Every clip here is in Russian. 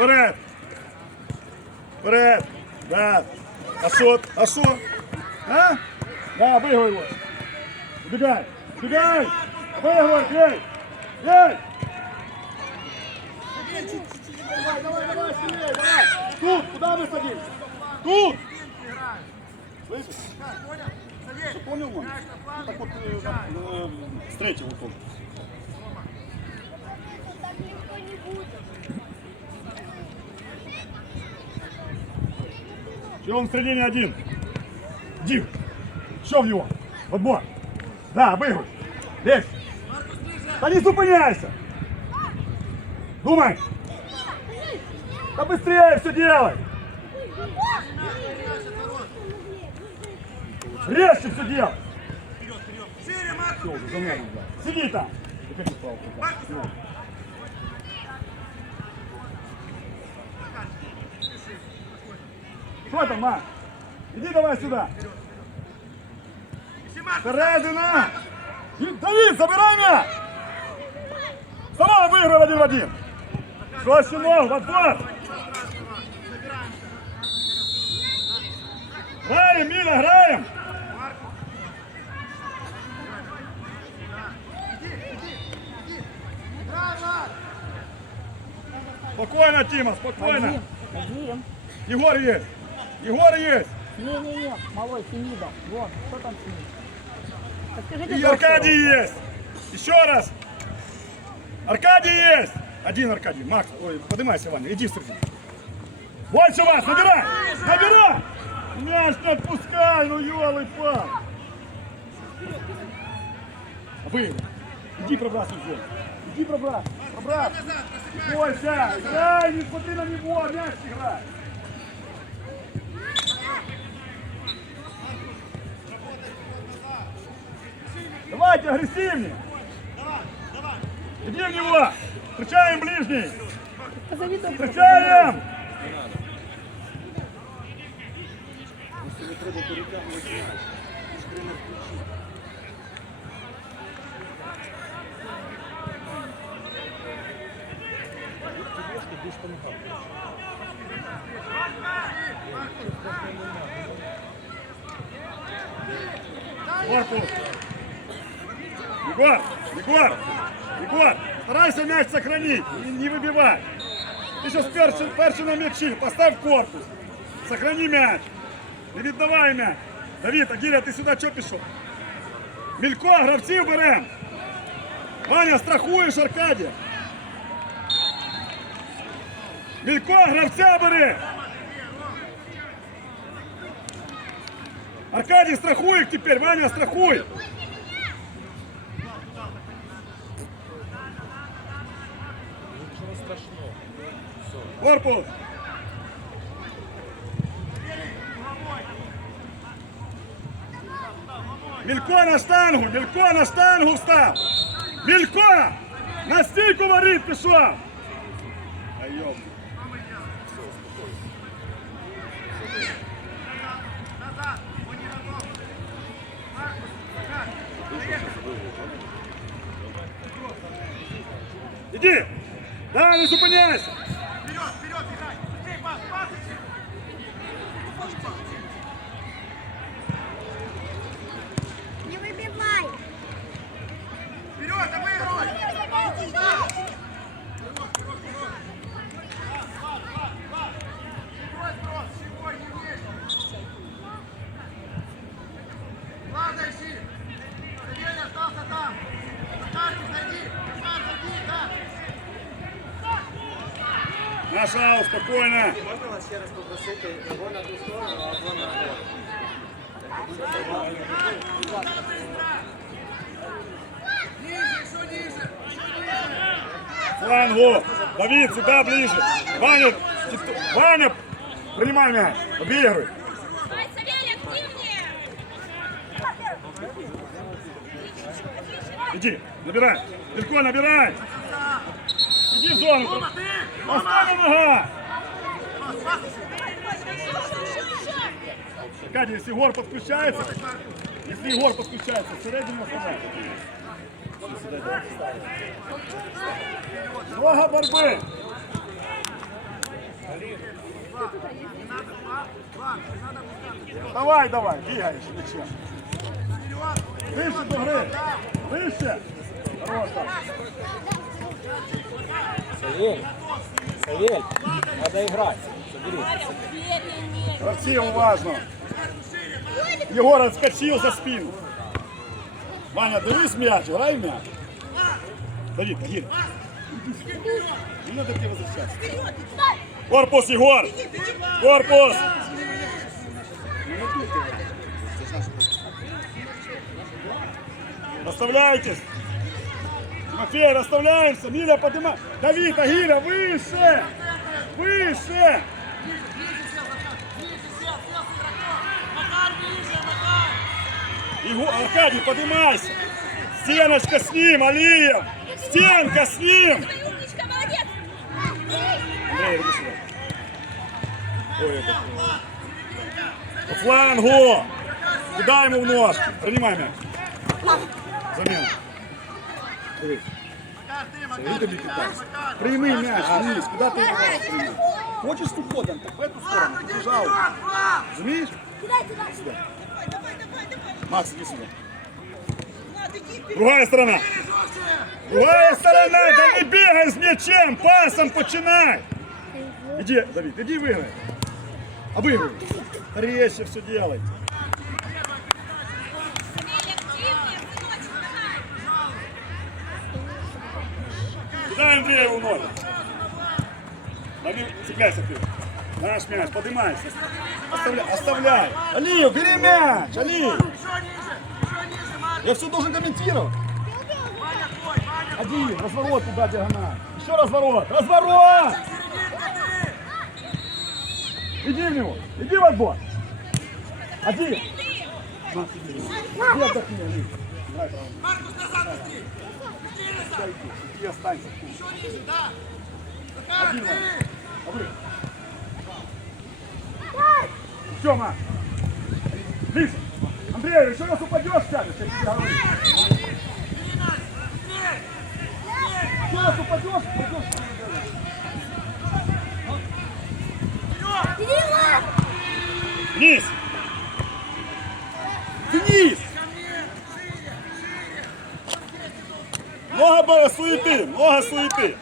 Вперед! Вперед! Да. А що? А що? А? Да, виграй його. Убегай! Убегай! Виграй! Бей! Бей! Давай, давай, давай, сильнее, давай! Тут! Куда мы садимся? Тут! Слышишь? Понял, он? Так вот, э, э, с третьего тоже. Так никто не будет. Чего он в середине один? Дим! Что в него? Отбор! Да, выиграй! Лезь! Да не зупиняйся! Думай! Да быстрее все делай! Резче все делай! Все, уже за мной. Сиди там! Опять Что там, Марк? Иди давай сюда. Середина! Давид, забирай меня! Сама выиграй один в один. Что, Синов, в отбор! Граем, Миля, граем! Спокойно, Тима, спокойно. Егор есть. Егор есть. Не-не-не, малой, Фемида. Вон, кто там Фемид? Расскажите И. Аркадий есть. Еще раз. Аркадий есть. Один Аркадий. Макс, ой, поднимайся, Ваня, иди в середину. Больше вас, набирай. Набирай. Мяч не отпускай, ну елы пал. Вы, иди пробрасывай зону. Иди пробрасывай. Пробрасывай. Бойся, играй, не смотри на него, мяч играй. Давайте агрессивнее. Иди в него. Встречаем ближний. Встречаем. Корпус. Егор, Егор, Егор, старайся мяч сохранить, не, не выбивай. Ты сейчас перший, перший на мячи, поставь корпус. Сохрани мяч. Не віддавай мяч. Давид, Агіря, ти сюди що пішов? Мілько, гравців берем. Ваня, страхуєш Аркадія. Мілько, гравця бери. Аркадий, страхуй их теперь, Ваня, страхуй. Корпус. Мілько на штангу, Мілько на штангу встав. Мілько! На стійку варить пішов. А йоп. Іди! Да, не зупиняйся! Наш аут, спокойно! Можна вас ще раз попросити або на ту сторону, або на! Флангу! Давид, сюда ближе! Ваня, Тит- Ваня, принимай мяч, активнее. Иди, набирай! Легко набирай! Иди в зону! Остави нога! Аркадий, если Егор подключается, если Егор подключается, середину оставляй. Много борьбы! Давай, давай, бігаєш м'ячем. Вище до гри. Вище. Хорошо. Савель, Савель, надо играть. Соберись. Гравці уважно. Єгор отскочив за спину. Ваня, дивись м'яч, грай м'яч. Давид, Давид. Не надо тебе возвращаться. Корпус, Егор! Корпус! Расставляйтесь! Тимофей, расставляемся! Миля, поднимай! Давид, Агиля, выше! Выше! Его, Аркадий, поднимайся! Стеночка с ним, Алиев! Стенка с ним! Андрей, иди флангу! Куда ему в ножки? Принимай мяч. Замена. Диви. Смотри, тобі кидайся. Прийми мяч, вниз. Куда ты его принимаешь? Хочешь с уходом, так в эту сторону. Побежал. Разумеешь? Сюда. Макс, иди сюда. Другая сторона. Другая сторона, да не бегай с мячем, пасом починай. Иди, Давид, иди выиграй. Обыгрывай. Резче все делай. Кидай Андрея в ноги. Давид, цепляйся ты. Наш мяч, поднимайся. Оставляй, оставляй. Алию, бери мяч, Алию. Я все должен комментировать. Один, разворот туда, диагональ. Еще разворот, разворот! Иди в него, иди в отбор. Один. Маркус, назад иди! Иди останься. Один, Макс. Обрыв. Все, Макс. Лиза, Андрей, еще раз упадешь, сядешь, я тебе говорю. Еще раз упадешь, упадешь. Вниз! Вниз! Много было суеты, много суеты.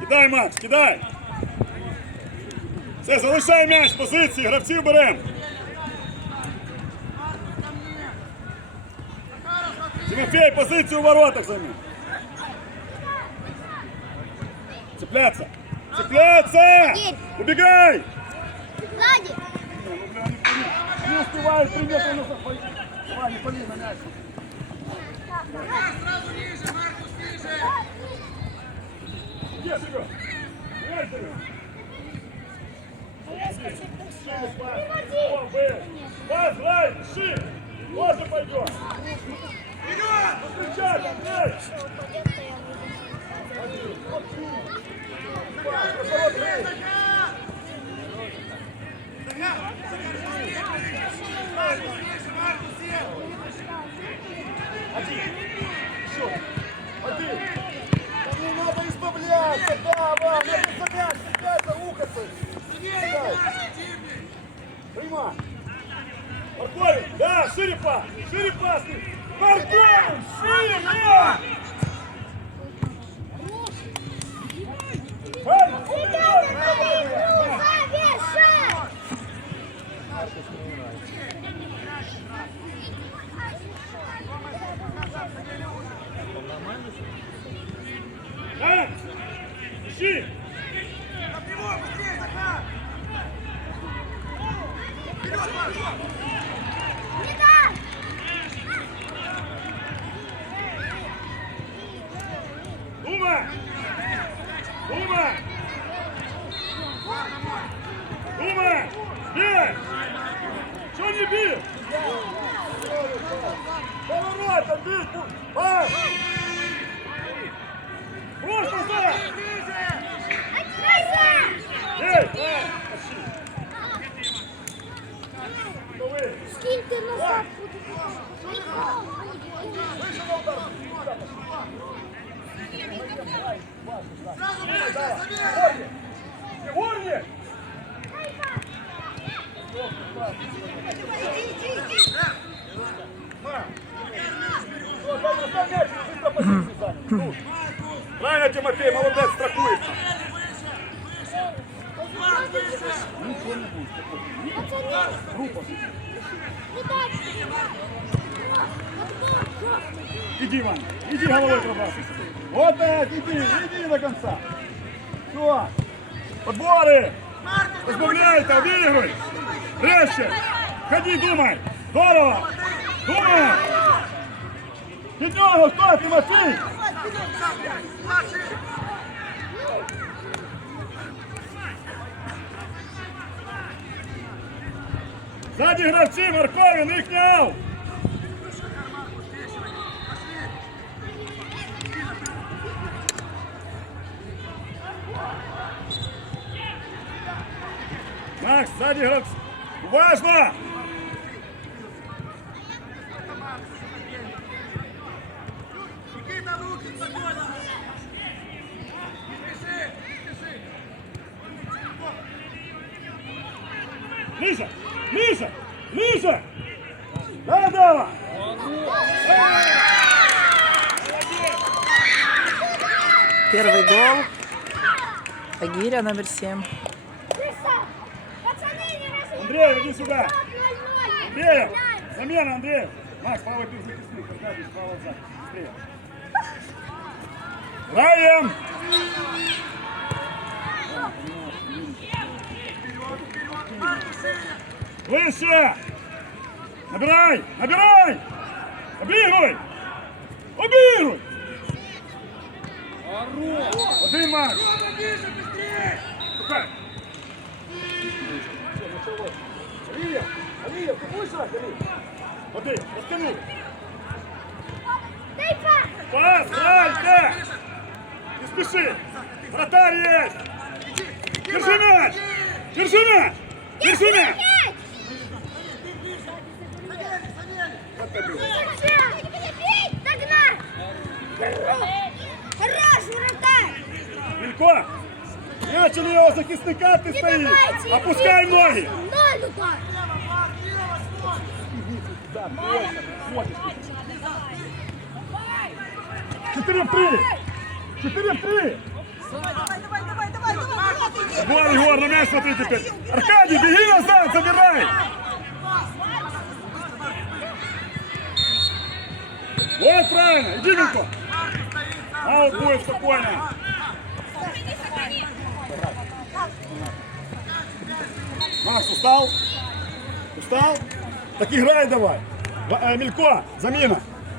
Кидай, Макс, кидай. Все, залишай м'яч, позиції, гравців беремо. Тимофей, позицію у воротах займи. Цепляться. Цепляться! Убегай! Сзади! Не, ну, бля, не, не успевают принять, он уже... Давай, не пали на мяч. Пас, Рай, ищи. Тоже пойдет. Дума! Дума! Дума! Бей! Что не бил? Поворотом бить! Пас! Брось назад! Эй! Правильно, Тимофей, молодец, страхует. Группа. Ну Иди, Ваня, иди головой пробрасывайся. Вот так, иди, иди до конца. Все. Подборы. Избавляй-то, выиграй. Резче. Ходи, думай. Здорово. Думай. Пятнёгу, что, Тимофей? Сзади гравці, Марковин, їх няв. Сзади гравці. Уважно! Никита, руки спокойно. Не спеши, не спеши. Лиза! Лиза! Лиза! Да, да! Первый гол. Агиря номер 7. Пацаны, не раз. Андрей, иди сюда! Андрей! Замена, Андрей! Макс, правый ты Раем! Выше! Набирай! Набирай! Обігруй! Обігруй! Один Макс! Шукай! Алия! Алия, ты будешь играть, Алия? Дай пас. Пас, грайте! Не спеши! Вратарь есть! Держи мяч! Держи мяч! Держи мяч! Хорош, вратарь! Мілько! М'яч у його захисника ти стоїш! Опускай ноги! Ноль удар! Чотири в три! Чотири в три! Егор, Егор, на мяч смотри теперь! Аркадий, беги назад, забирай! Вот правильно, иди, Милько! Аут будет спокойно! Макс, устал? Устал? Так играй давай! В- э!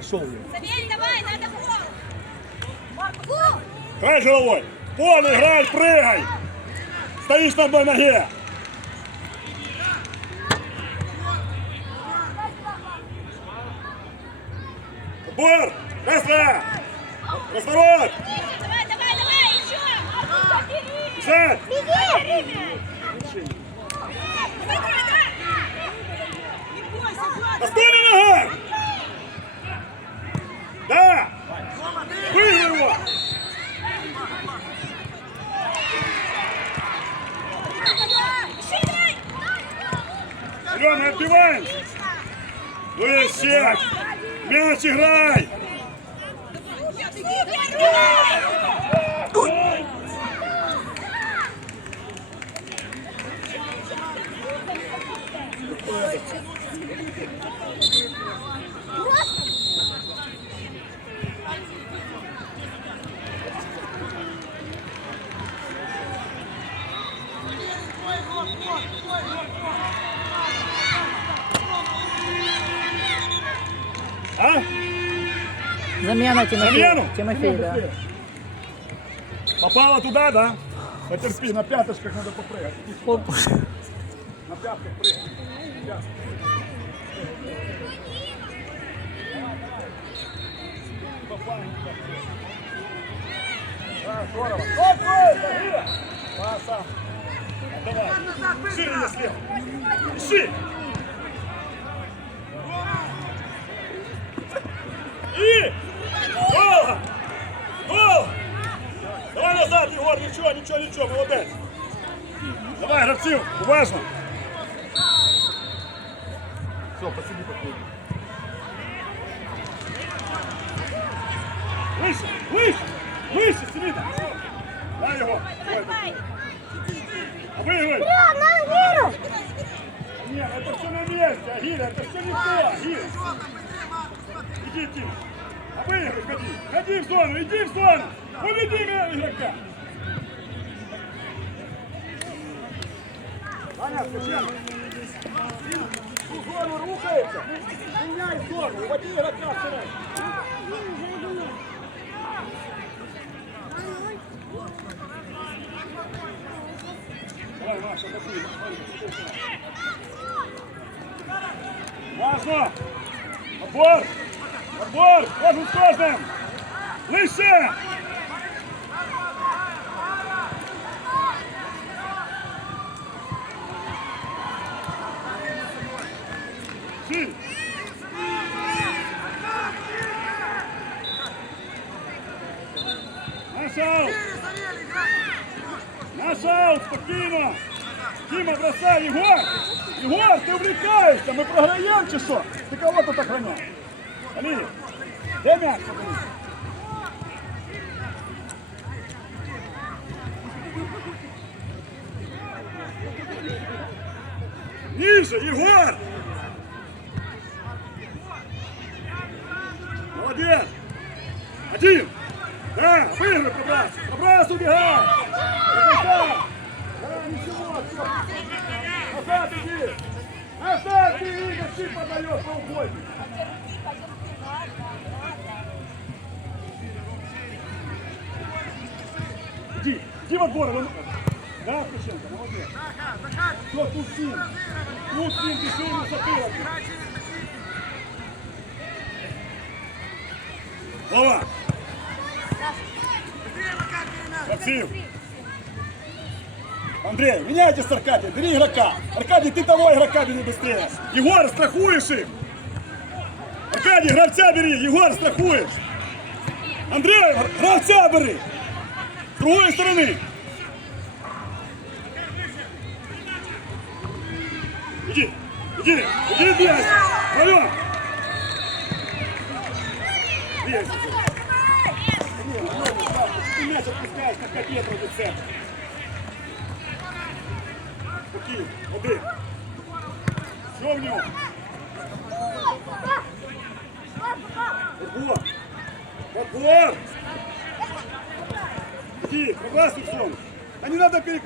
Шел я. Забей, давай, надо гол! Гол! Грай головой! В Поле играй, прыгай! Стоишь на одной ноге! Отбор! Быстро! Разворот! Давай, давай, давай, еще! Бежать! Беги! Давай, давай, давай! Достойно нога! Да! Выиграй его! Еще играй! Алена, отбиваем! Выше! Мяч играй! А? Замена Тимофея. Замену? Тимофей, да. Попала туда, да? Потерпи, на пяточках надо попрыгать. Оп. На пятках прыгай. Пятки. Да, здорово. Оп, ой! Паса. Давай. Шире я слева. нічого, нічого, нічого, молодець. Давай, гравців, уважно. Все, посиди покойно. Вище, вище, Вище, Семіда! Дай його! Ой, А виграй! Нет, это все на месте, Агиль, это все не то, Агиль. Иди, Тим. А выиграй, ходи. Ходи в зону, иди в зону. Поведи меня, игрока. Зону рухается. Меняй зону, уводи игрока вперед. Давай, Маша, пошли. Важно! Отбор! Отбор! Кожен з кожним! Ближче! Ши! Наш аут! Наш аут! Спокійно! Тима, бросай! Егор! Егор, ты увлекаешься! Мы програем що? Ты кого тут охраняешь? Алия, дай мяч, ты, Игорь, ты подаешь по уходе! Иди, иди в отбор, вон. Да, Сущенко, молодец. Все, тут син. Тут син, пиши ему затылок. Голова. Максим. Андрей, меняйте с Аркадием, бери игрока. Аркадий, ты того игрока бери быстрее. Егор, страхуешь их. Аркадий, гравця бери, Егор, страхуешь. Андрей, гравця бери. С другой стороны. Иди, иди, иди. Бей. Ты мяч отпускаешь, как капец против центра. Спокійно, один. Нього? Подбор! Подбор! Иди, пробрасывай в зону. А не надо перек...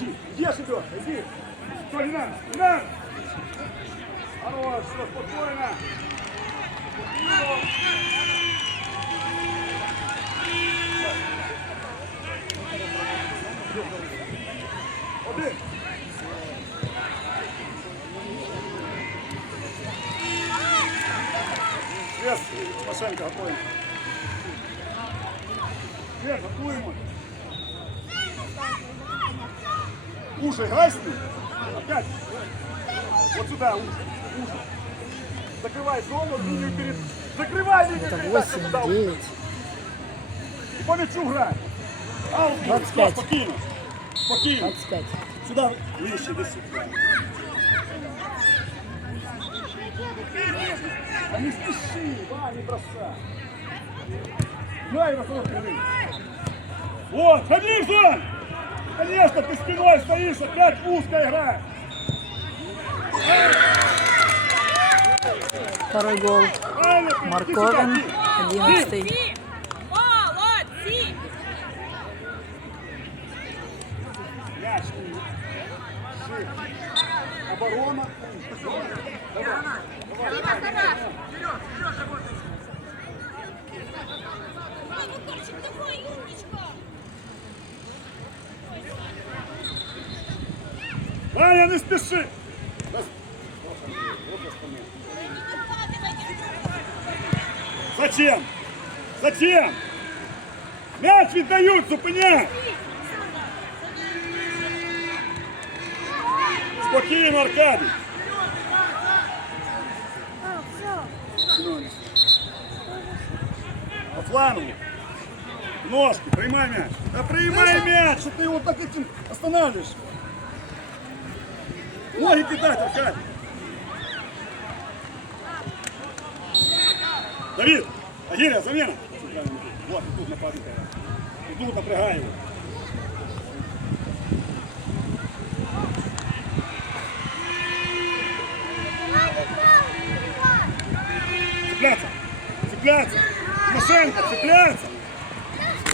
Иди, иди, ошибешь, иди. Надо, не надо. Хорош, все, спокойно. Один. Свет, Машенко, готовим. Свет, готовим. Уши, играй с ним. Опять. Вот сюда, уши. уши. Закрывай зону, линию перед... Закрывай линию Это туда 8, 9. И по мячу грай. Аут, 25. Все, спокойно. Спокойно. 25. Сюда, ближче, до сюда. Не спеши, Ва, не бросай. Дай его срок Вот, ходи в зон! Конечно, ты спиной стоишь, опять узко играешь. Второй гол. Марковин, сюда, Дим. Дим, 11 Молодці! Мяч. Шире. Оборона. Егорчик, давай, умничка! Ваня, не спеши. Зачем? Зачем? Мяч віддають, зупиняй! Спокійно, Аркадій. По флангу. Ножки, приймай мяч. Да приймай мяч, что ты его так этим останавливаешь. Ноги кидать, Аркадий. Давид, Агиря, замена. Вот, тут нападник. И тут напрягай его. Цепляться! Цепляться! Тимошенко, цепляться!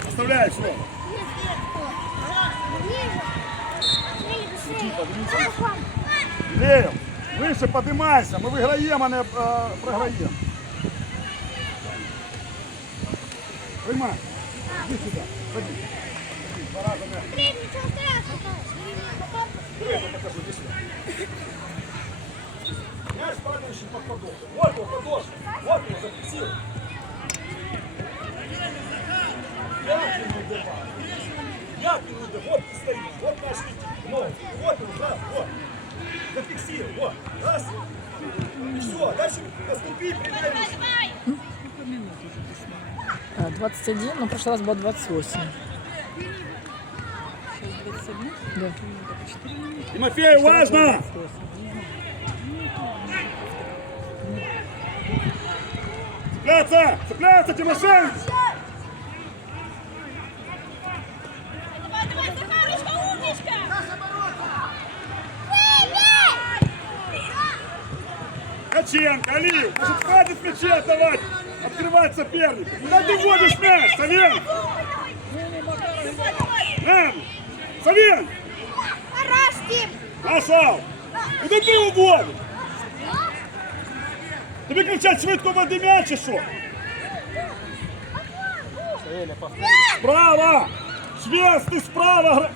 Оставляй все. Леєв, вище подимайся, ми виграємо, а не е, програємо. Приймай. Іди сюди, садись. Два рази не. Диви, я покажу, іди сюди. Мяч падающий под подошву. Вот его подошва. Вот его зафиксируй. Як він вибивав? Як він вибивав? Вот ти стоїш, вот наш летит. Ну, вот он, раз, вот. Зафиксируй, вот. Раз. И все, дальше наступи, придай. А, 21, но в прошлый раз было 28. Да. Тимофей, важно! Цепляться! Цепляться, Тимошенко! Каченко, Алиев, может хватит мячи отдавать, открывать соперника. Куда ты вводишь мяч, Савен? Эм, Савен, Хорош, Тим! Пошел! Куди ти його вводиш? Тобі кричать швидко води м'яч чи що? Справа! Швець, ти справа!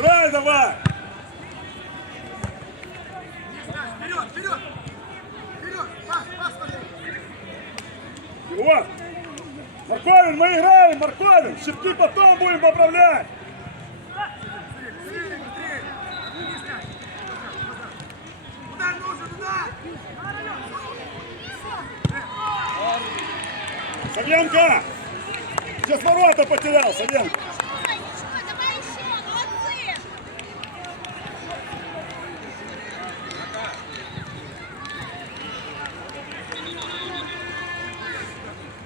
Грай давай! Вперед, вперед! Вперед! Пас, пас! Вот! Марковин, мы играем, Марковин! Щитки потом будем поправлять! Удар нужен, удар! Савенко! Сейчас ворота потерял, Савенко! Давай еще, молодцы!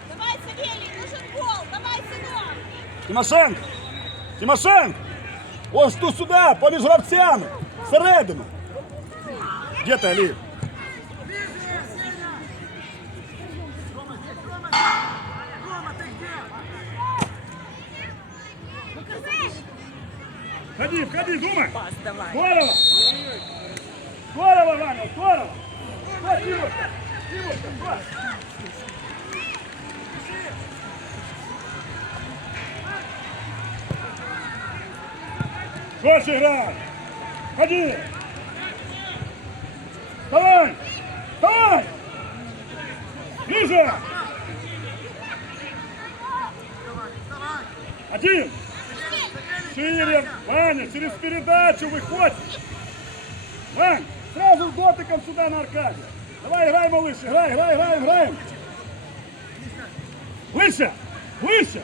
Давай, Савелий, нужен гол! Давай, сынок! Тимошенко! Тимошенко! Он что сюда, поміж гравцями! Всередину! Алиев? Рома, ты где? Входи, думай! Здорово! Здорово, Ваня, здорово! Стой, Тимошка! Больше играй! Ходи! Давай! Давай! Ближе! Один! Шире, Ваня, через передачу выходь! Вань, сразу дотыком сюда на Аркадия! Давай, играй, малыш, играй, играй, играй, играем! Выше! Выше!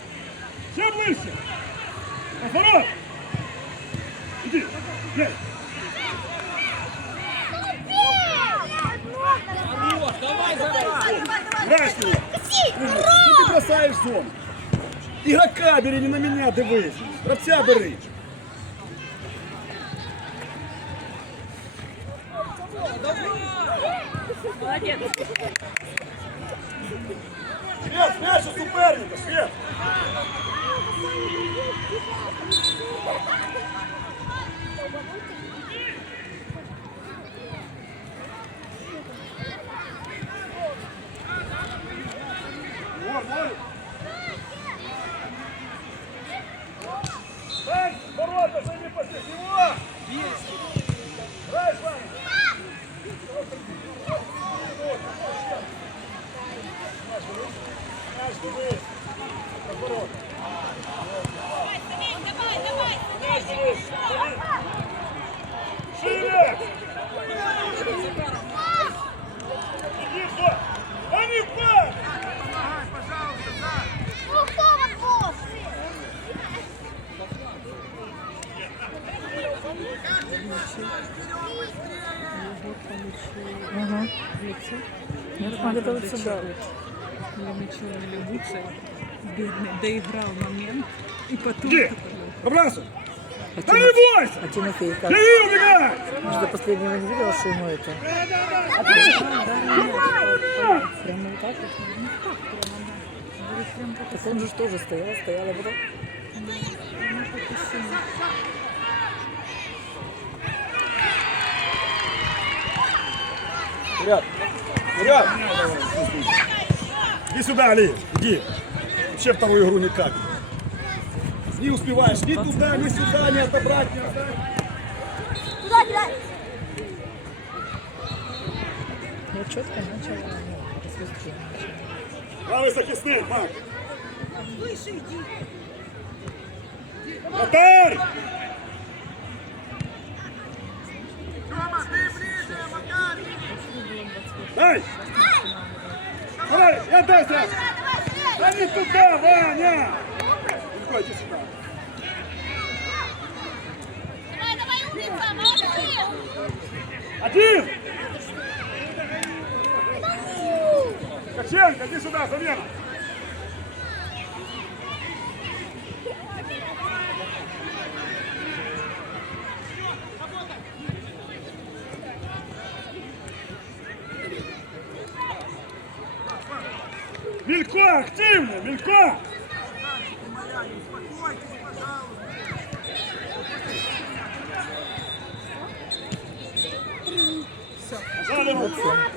Все выше! Наоборот! Играй с него! Що ти бросаєш зону? Ігрока бери, не на мене дивись. Гравця бери. Свет, мяч у суперника, Свет! Вот, вот. Вань, ворота, зайди после него! Играй, Вань! Мяч дивись. Ворота. Давай, Савелий, давай, давай, Мяч сыночек, дивись. еще! Шире! Иди сюда! А не так! Помогай, пожалуйста, да! Ну кто вот босс? Ага. Лицо. где-то вот сюда. Лемичева Левуцей, бедный, доиграл момент. И потом... Пробрался! Да не бойся! А Тимофей как? Беги, убегай! Может, до последнего не видела, что ему это? Прямо вот так вот? Так он же тоже стоял, стоял, а потом... Вперед! Вперед! Иди сюда, Али, иди. Вообще вторую игру никак. Не успеваешь ни туда, ни сюда, ни отобрать, ни отдать. Туда кидай. Я четко начала, ну. Правый захисник, Марк. Вратарь! Дай! Давай, я дай сразу! Давай, давай, Да не туда, Ваня! Илько, иди сюда. давай, давай, умница, молодцы. Один! Ткаченко, иди сюда, замена! Мелько, активно, Мелько! Есть?